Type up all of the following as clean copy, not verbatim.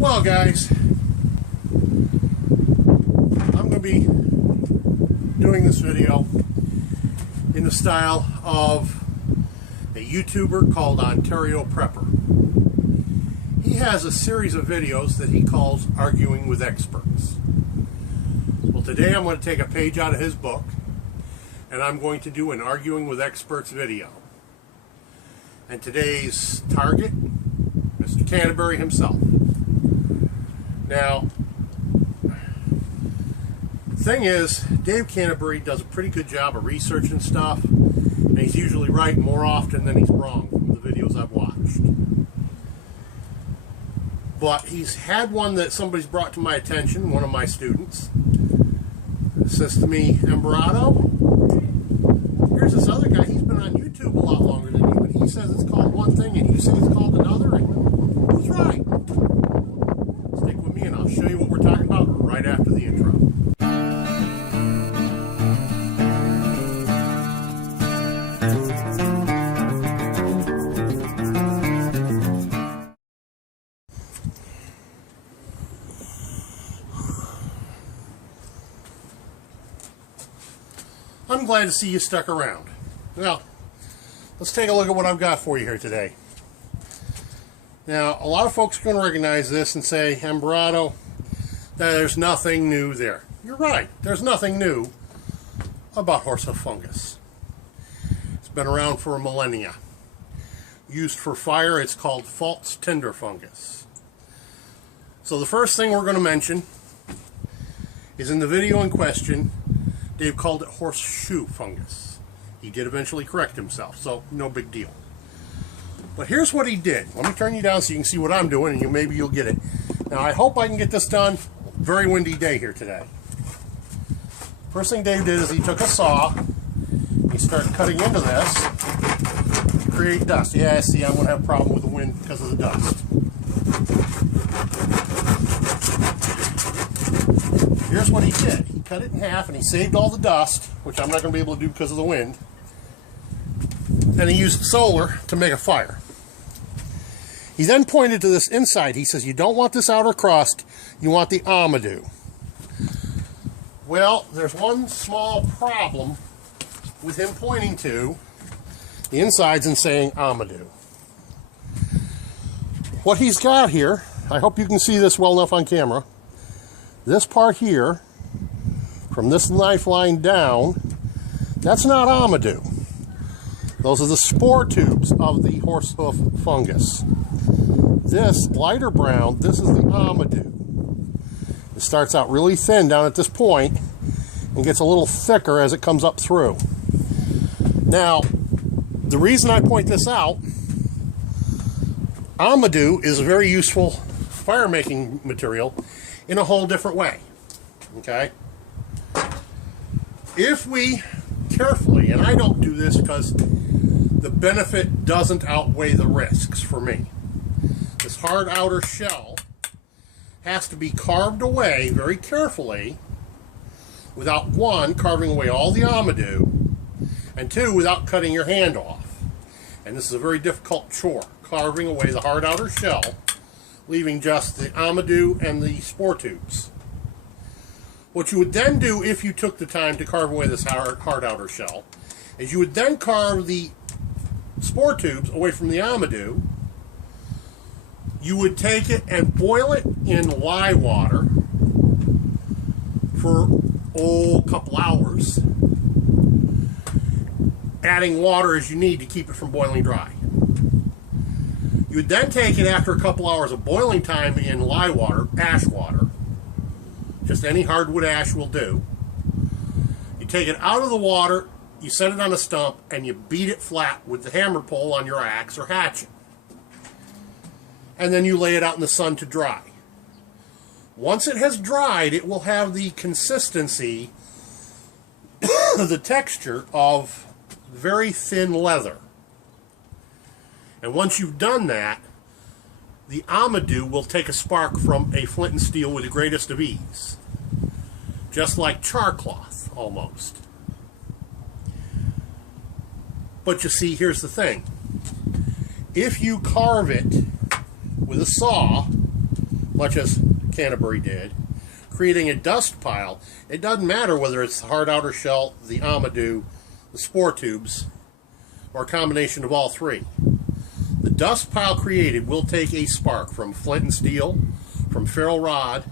Well, guys, I'm going to be doing this video in the style of a YouTuber called Ontario Prepper. He has a series of videos that he calls Arguing with Experts. Well, today I'm going to take a page out of his book, and I'm going to do an Arguing with Experts video. And today's target, Mr. Canterbury himself. Now, the thing is, Dave Canterbury does a pretty good job of researching stuff, and he's usually right more often than he's wrong from the videos I've watched. But he's had one that somebody's brought to my attention, one of my students. Says to me, Embrato, here's this other guy, he's been on YouTube a lot longer than you, and he says it's called one thing, and you say it's called another, and who's right? Stick with me and I'll show you what we're talking about right after the intro. I'm glad to see you stuck around. Well, let's take a look at what I've got for you here today. Now, a lot of folks are going to recognize this and say, Embrato, there's nothing new there. You're right, there's nothing new about horsehoof fungus. It's been around for a millennia. Used for fire, it's called false tinder fungus. So the first thing we're going to mention is in the video in question, Dave called it horseshoe fungus. He did eventually correct himself, so no big deal. But here's what he did. Let me turn you down so you can see what I'm doing, and maybe you'll get it. Now, I hope I can get this done. Very windy day here today. First thing Dave did is he took a saw. He started cutting into this to create dust. Yeah, I see, I'm going to have a problem with the wind because of the dust. Here's what he did. He cut it in half and he saved all the dust, which I'm not going to be able to do because of the wind. And he used solar to make a fire. He then pointed to this inside. He says, you don't want this outer crust, you want the amadou. Well, there's one small problem with him pointing to the insides and saying amadou. What he's got here, I hope you can see this well enough on camera. This part here, from this knife line down, that's not amadou. Those are the spore tubes of the horsehoof fungus. This lighter brown, this is the amadou. It starts out really thin down at this point and gets a little thicker as it comes up through. Now, the reason I point this out, amadou is a very useful fire making material in a whole different way. Okay? If we carefully, and I don't do this because the benefit doesn't outweigh the risks for me. This hard outer shell has to be carved away very carefully without, one, carving away all the amadou, and two, without cutting your hand off. And this is a very difficult chore, carving away the hard outer shell, leaving just the amadou and the spore tubes. What you would then do if you took the time to carve away this hard outer shell is you would then carve the spore tubes away from the amadou. You would take it and boil it in lye water for a couple hours, adding water as you need to keep it from boiling dry. You would then take it after a couple hours of boiling time in lye water, ash water, just any hardwood ash will do. You take it out of the water, you set it on a stump, and you beat it flat with the hammer pole on your axe or hatchet. And then you lay it out in the sun to dry. Once it has dried, it will have the consistency, the texture of very thin leather. And once you've done that, the amadou will take a spark from a flint and steel with the greatest of ease. Just like char cloth, almost. But you see, here's the thing. If you carve it with a saw much as Canterbury did, creating a dust pile. It doesn't matter whether it's the hard outer shell, the Amadou, the spore tubes, or a combination of all three. The dust pile created will take a spark from flint and steel, from ferro rod,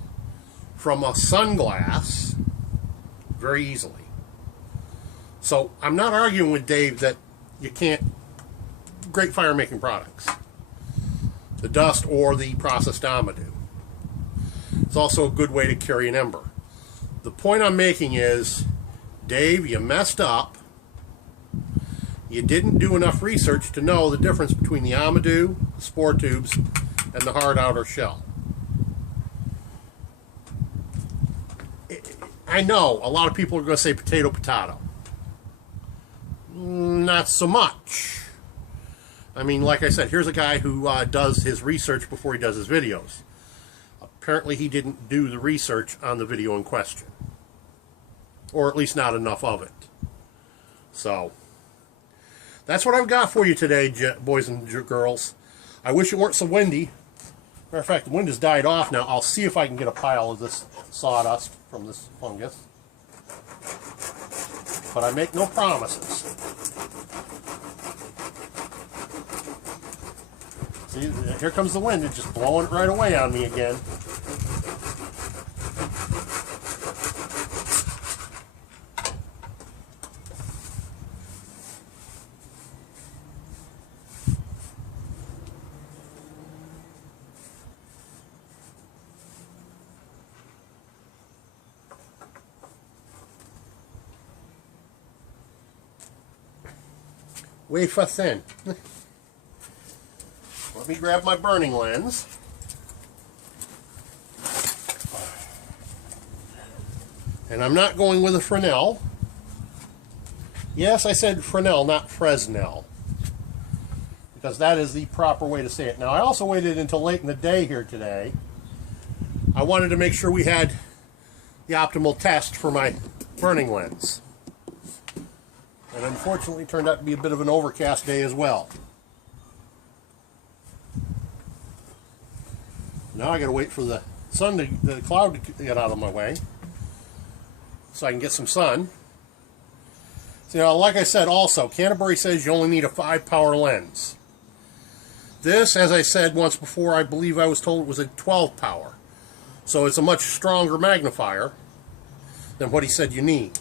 from a sunglass, very easily. So I'm not arguing with Dave that you can't, great fire making products, the dust or the processed Amadou. It's also a good way to carry an ember. The point I'm making is, Dave, you messed up. You didn't do enough research to know the difference between the Amadou, the spore tubes, and the hard outer shell. I know a lot of people are going to say potato, potato. Not so much. I mean, like I said, here's a guy who does his research before he does his videos. Apparently he didn't do the research on the video in question. Or at least not enough of it. So, that's what I've got for you today, boys and girls. I wish it weren't so windy. Matter of fact, the wind has died off now. I'll see if I can get a pile of this sawdust from this fungus. But I make no promises. See, here comes the wind. It's just blowing it right away on me again. Wafer thin. Let me grab my burning lens. And I'm not going with a Fresnel. Yes, I said Fresnel, not Fresnel, because that is the proper way to say it. Now, I also waited until late in the day here today. I wanted to make sure we had the optimal test for my burning lens. And unfortunately, it turned out to be a bit of an overcast day as well. Now I got to wait for the sun, the cloud to get out of my way, so I can get some sun. So, you know, like I said, also Canterbury says you only need a 5-power lens. This, as I said once before, I believe I was told it was a 12-power. So it's a much stronger magnifier than what he said you need.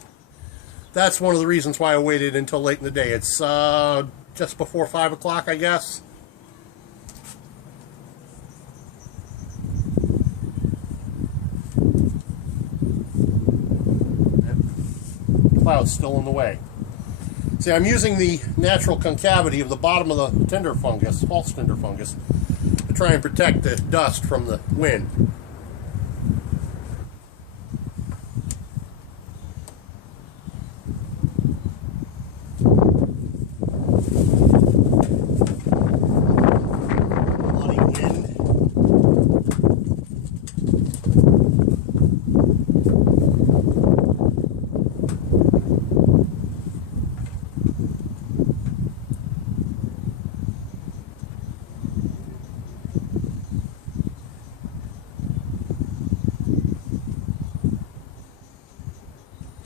That's one of the reasons why I waited until late in the day. It's just before 5 o'clock, I guess. The cloud's still in the way. See, I'm using the natural concavity of the bottom of the tinder fungus, false tinder fungus, to try and protect the dust from the wind.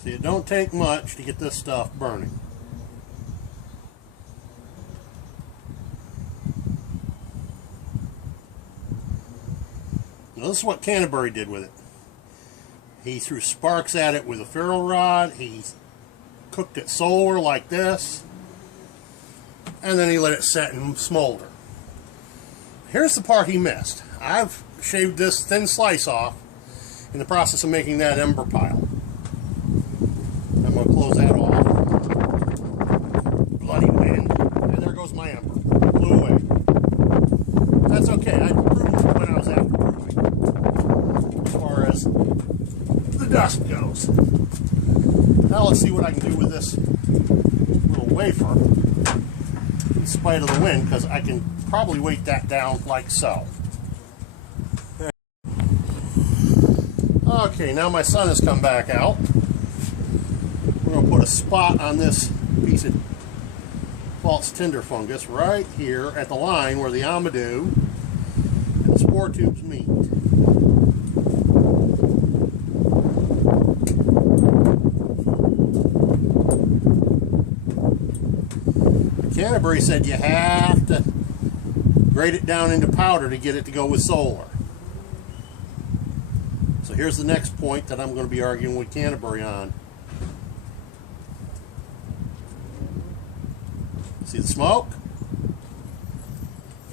See, it don't take much to get this stuff burning. Now, this is what Canterbury did with it. He threw sparks at it with a ferro rod. He cooked it solar like this. And then he let it set and smolder. Here's the part he missed. I've shaved this thin slice off in the process of making that ember pile. I'm going to close that off. Bloody wind. And there goes my ember. Blew away. That's okay. I proved when I was after brewing. As far as the dust goes. Now let's see what I can do with this little wafer. In spite of the wind, because I can probably weight that down like so. Okay, now my sun has come back out. We're going to put a spot on this piece of false tinder fungus right here at the line where the Amadou and the spore tubes meet. Canterbury said you have to grade it down into powder to get it to go with solar. So here's the next point that I'm going to be arguing with Canterbury on. See the smoke?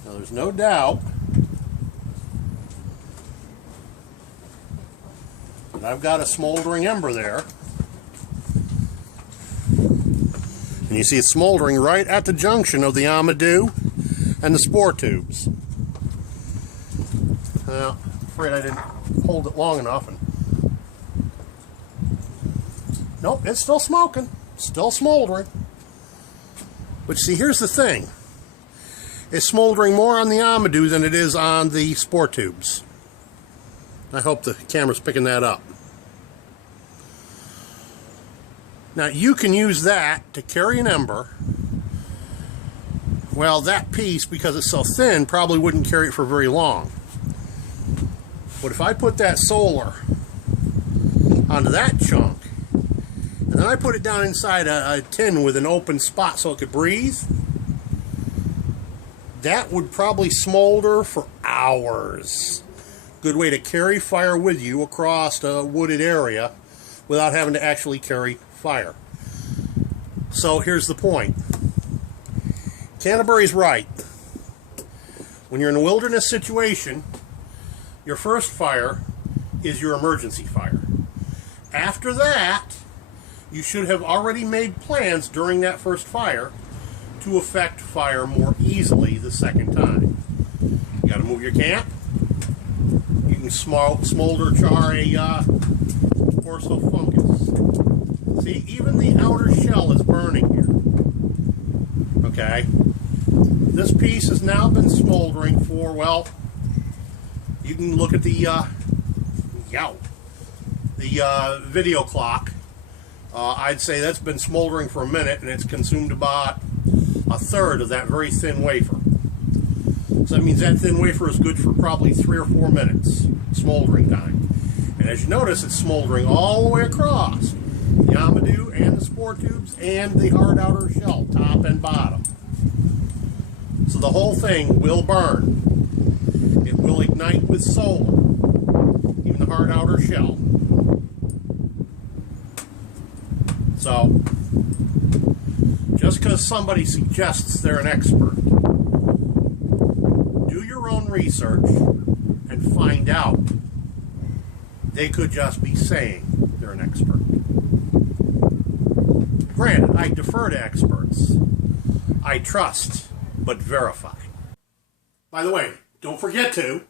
Now there's no doubt that I've got a smoldering ember there. And you see it smoldering right at the junction of the Amadou and the spore tubes. Well, I'm afraid I didn't hold it long enough. And nope, it's still smoking, still smoldering. But see, here's the thing. It's smoldering more on the Amadou than it is on the spore tubes. I hope the camera's picking that up. Now, you can use that to carry an ember. Well, that piece, because it's so thin, probably wouldn't carry it for very long. But if I put that solar onto that chunk, and then I put it down inside a tin with an open spot so it could breathe, that would probably smolder for hours. Good way to carry fire with you across a wooded area without having to actually carry fire. So here's the point. Canterbury's right. When you're in a wilderness situation, your first fire is your emergency fire. After that, you should have already made plans during that first fire to affect fire more easily the second time. You got to move your camp. You can smolder char a orso fungus. See, even the outer shell is burning here. Okay? This piece has now been smoldering for, well, you can look at the video clock. I'd say that's been smoldering for a minute, and it's consumed about a third of that very thin wafer. So that means that thin wafer is good for probably 3 or 4 minutes smoldering time. And as you notice, it's smoldering all the way across the Amadou and the spore tubes and the hard outer shell, top and bottom. So the whole thing will burn. It will ignite with solar, even the hard outer shell. So, just because somebody suggests they're an expert, do your own research and find out. They could just be saying they're an expert. Granted, I defer to experts. I trust, but verify. By the way, don't forget to